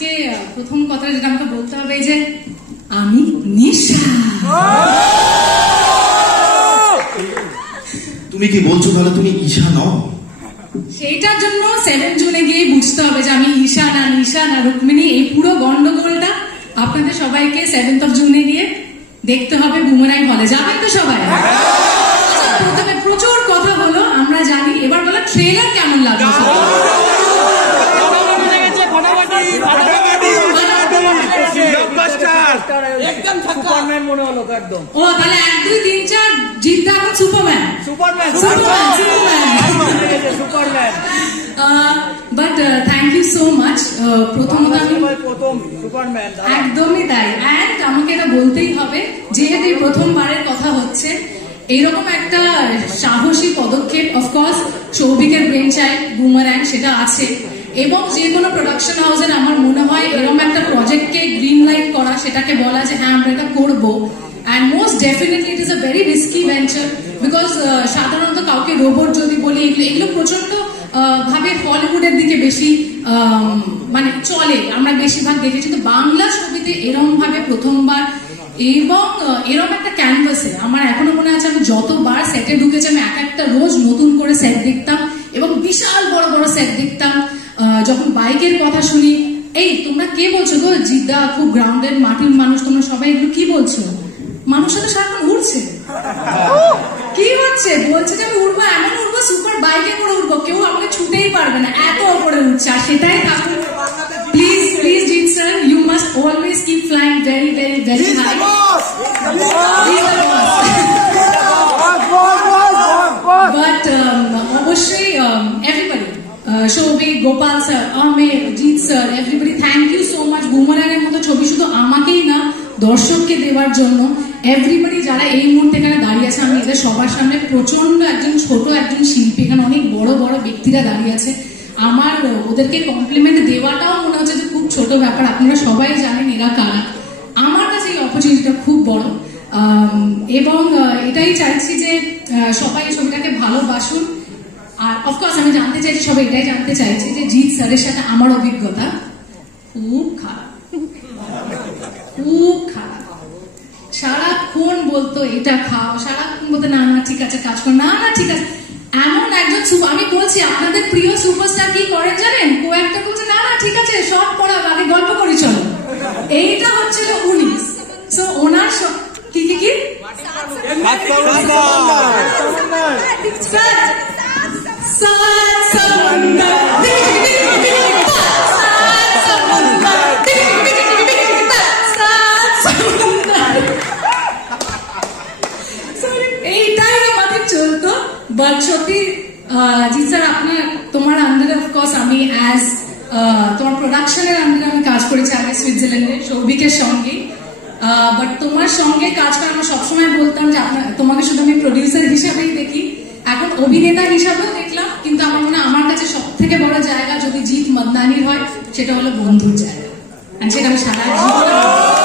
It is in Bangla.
আজকে প্রথম কথা যেটা আমাকে বলতে হবে যে আমি নিশা। তুমি কি বলছো তাহলে তুমি ঈশা নও? সেইটার জন্য 7 জুনে গিয়ে বুঝতে হবে যে আমি ঈশা না নিশা না রুক্মিণী। এই পুরো গন্ডগোলটা আপনাদের সবাইকে 7th of জুনে গিয়ে দেখতে হবে বুমেরাং হলে। যাবেন তো সবাই? প্রথমে প্রচুর কথা হলো, আমরা জানি। এবার বলো ট্রেলার কেমন লাগলো? ও তাহলে 1 2 3 4 জিদ্দা এখন superman. But thank you so much. প্রথমত আমি একদমই তাই। অ্যান্ড আমাকে এটা বলতেই হবে, যেহেতু প্রথমবারের কথা হচ্ছে, এইরকম একটা সাহসী পদক্ষেপ অফকোর্স সৌভিকের ব্রেন চাইল্ড বুমেরাং সেটা আছে, এবং যে কোনো প্রোডাকশন হাউসের আমার মনে হয় এরকম একটা প্রজেক্টকে গ্রিন লাইট করা, সেটাকে বলা যে হ্যাঁ আমরা এটা করবো। And most definitely it is a very risky venture, because সাধারণত কাউকে রোবট যদি বলি, এগুলো প্রচন্ড ভাবে হলিউডের দিকে বেশি মানে চলে, আমরা বেশিরভাগ দেখেছি। তো বাংলা ছবিতে এরকম ভাবে প্রথমবার, এবং এরকম একটা ক্যানভাসে আমার এখনো মনে আছে আমি যতবার সেটে ঢুকেছি আমি এক একটা রোজ নতুন করে সেট দেখতাম, এবং বিশাল বড় বড় সেট দেখতাম। যখন বাইকের কথা শুনি, এই তোমরা কে বলছো গো জিদ্দা খুব গ্রাউন্ডেড মাটির মানুষ, তোমরা সবাই এগুলো কি বলছো? মানুষের তো সারাক্ষণ উঠছে, কি হচ্ছে? বলছে যে আমি উঠবো, এমন উঠবো সুপার বাইকে করে উঠবো, কেউ আমাকে ছুটেই পারবে না, এত ওপরে উঠছে। আর সেটাই থাকুন। Please please Jeet sir, you must always keep flying very very very high. But অবশ্যই everybody, Souvik, Gopal sir, Amer, Jeet sir, everybody thank you so much. Boomerang এর মতো ছবি শুধু আমাকেই না, দর্শককে দেওয়ার জন্য। এভরিবডি যারা এই মুহূর্তে এখানে দাঁড়িয়ে আছে, আমি এদের সবার সামনে প্রচন্ড একজন ছোট একজন শিল্পী, এখানে অনেক বড় বড় ব্যক্তিরা দাঁড়িয়ে আছে, আমার ওদেরকে কমপ্লিমেন্ট দেওয়াটাও মনে হচ্ছে যে খুব ছোট ব্যাপার। আপনারা সবাই জানেন এরা কারা। আমার কাছে এই অপরচুনিটিটা খুব বড়, এবং এটাই চাইছি যে সবাই এই ছবিটাকে ভালোবাসুন। আর অফকোর্স আমি জানতে চাইছি, সবাই এটাই জানতে চাইছি যে জিৎ স্যারের সাথে আমার অভিজ্ঞতা খুব খারাপ, খুব খারাপ। সারাক্ষণ বলতো এটা খাও, সারাক্ষণ বলতো না না ঠিক আছে কাজ কর, না না ঠিক আছে। এমন একজন, আমি বলছি আপনাদের প্রিয় সুপারস্টার কি করেন জানেন? কো একটা বলছে না না ঠিক আছে শর্ট পড়া, আগে গল্প করি চলো। এইটা হচ্ছিল উনি। সো ওনার কি কি কি এইটাই আমাদের চলতো। বাট সত্যি জিৎ স্যার, আপনার তোমার আন্ডারে অফকোর্স আমি অ্যাজ তোমার প্রোডাকশনের আন্ডারে আমি কাজ করেছি আগে সুইজারল্যান্ডে সৌভিকের সঙ্গে। বাট তোমার সঙ্গে কাজ করে আমরা সবসময় বলতাম যে তোমাকে শুধু আমি প্রডিউসার হিসাবেই দেখি, এখন অভিনেতা হিসাবেও দেখলাম। কিন্তু আমার মনে হয় আমার কাছে সব থেকে বড় জায়গা যদি জিৎ মদনানির হয়, সেটা হলো বন্ধুর জায়গা, আর সেটা আমি সারা জীবন